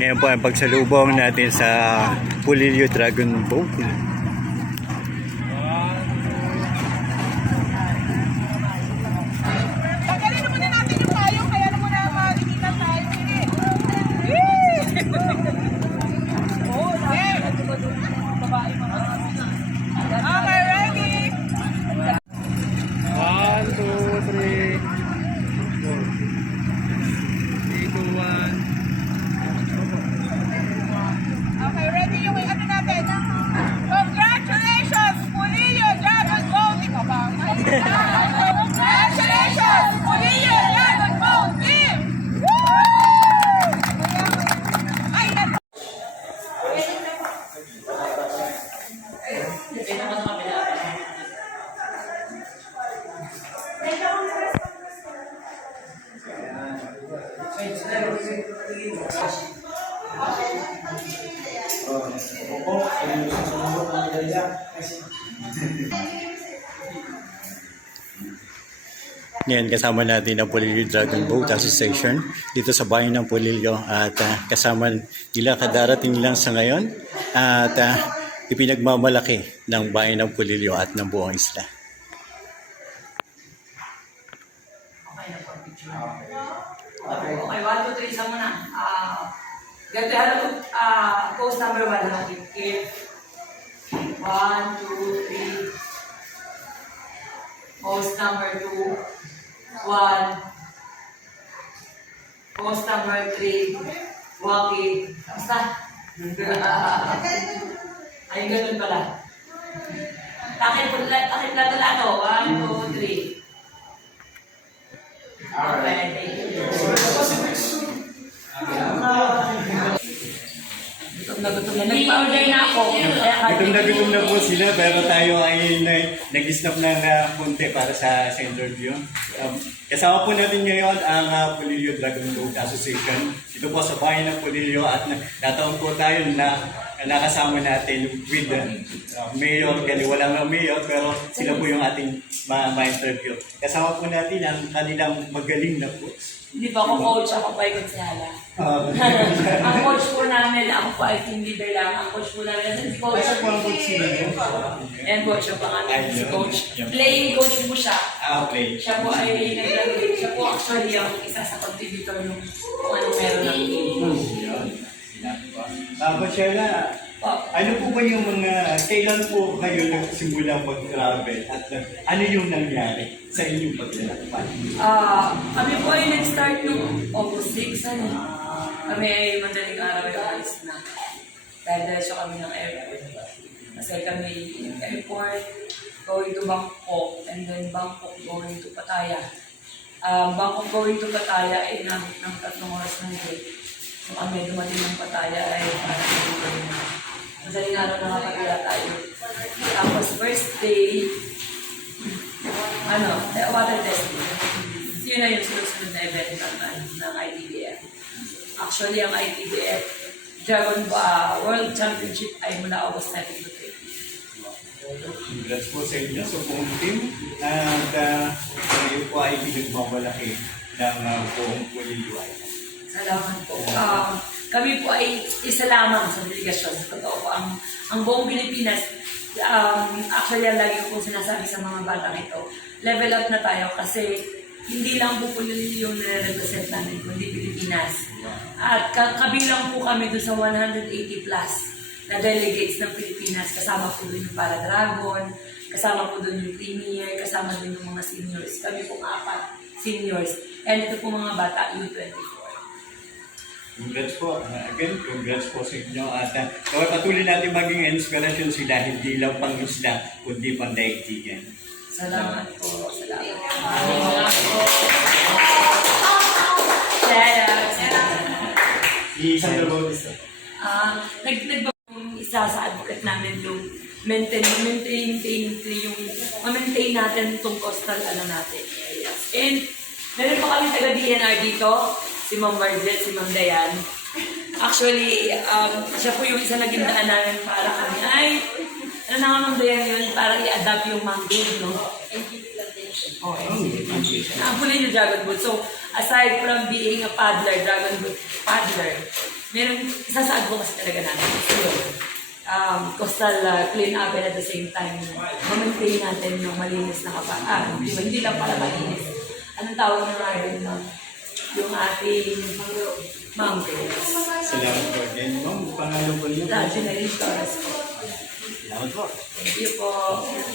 Ngayon po ang pagsalubong natin sa Pulilio Dragon Boat. Ngayon kasama natin ang Pulilio Dragon Boat Association dito sa bayan ng Pulilio at ah, kasama nila kadarating lang sa ngayon at ah, ipinagmamalaki ng bayan ng Pulilio at ng buong isla. Okay, one, two, three, isa muna. Ganito hello, ah, post number one, hello, keep, keep. One, two. Post number two, one. Post number three, walking. Basta. Ay, ganun pala. Takip po, takip na talaga. One, two, three. Gutom na gutom na. Na ako. Gutom na gutom na po sila pero tayo ay na- nag-stop na na punti para sa, sa interview. Um, kasama po natin ngayon ang uh, Pulilio Dragon Boat Association. Ito po sa bayan ng Pulilio at na, nataon po tayo na nakasama natin with the uh, mayor, kasi wala nga mayor pero sila po yung ating ma- ma-interview. Kasama po natin ang kanilang magaling na coach. Hindi pa ako coach, ako pa ikot si Hala. Um, ang coach po namin, ako po ay team leader lang. Ang coach po namin, si coach. Ay, siya po ang coach niyo. Ayan po, siya pangalan si coach. Yan. Playing coach po siya. ah, okay. Siya po ay naglalagay. Siya po actually ang isa sa contributor nung kung ano meron ng team. Ah, Bachela, Po. ano po ba yung mga, kailan po kayo nagsimula mag-travel at uh, ano yung nangyari sa inyong paglalakbay? Ah, kami po ay nag-start nung August 6, ano. Kami ay madaling araw yung alis na. Dahil diretso kami ng airport. Kasi kami airport, going to Bangkok, and then Bangkok going to Pattaya. Um, Bangkok going to Pattaya ay nabot ng tatlong oras ng day. So kami dumating ng Pattaya ay parang madaling araw nakapagala tayo. Tapos first day, ano, water testing. Yun na yung sunod-sunod na event ng, ng ITBF. Actually, ang ITBF Dragon uh, World Championship ay mula August 7 to 30. Congrats po sa inyo sa buong team at uh, kayo po ay pinagmamalaki ng uh, buong Island. Salamat po. Um, kami po ay isa lamang sa delegasyon. Sa totoo po, ang, ang buong Pilipinas, um, actually, ang lagi ko pong sinasabi sa mga batang ito, level up na tayo kasi hindi lang po po yun yung nare-represent namin, kundi Pilipinas. At ka- kabilang po kami doon sa 180 plus na delegates ng Pilipinas. Kasama po doon yung Paradragon, kasama po doon yung premier, kasama doon yung mga seniors. Kami pong apat seniors. And ito po mga bata, U24. Congrats po. Uh, again, congrats po sa inyo. At uh, patuloy natin maging inspirasyon sila, hindi lang pang isla, kundi pang daigdigan. Salamat po. Salamat. Salamat po. Salamat. Isang labo Ah, nag nag isa sa advocate namin yung maintain maintain maintain yung ma-maintain natin itong coastal ano natin. And meron pa kami taga DNR dito, si Ma'am Margaret, si Ma'am Dayan. Actually, um, siya po yung isa naging daan namin para kami ay ano na nga Ma'am Dayan yun, para i-adapt yung mangrove, no? Oh, NCB Plantation. Ang huli yung Dragon Boat. So, aside from being a paddler, Dragon Boat paddler, meron, isa sa advocacy talaga natin. So, um, coastal uh, clean up and at the same time, ma-maintain natin yung malinis na kapaan. Di ba? Hindi lang para malinis. Anong tawag na natin no? yung ating mountains. Salamat po. Again, ma'am, pangalan po niyo. Sa Generation Torres po. Salamat po. Thank you po.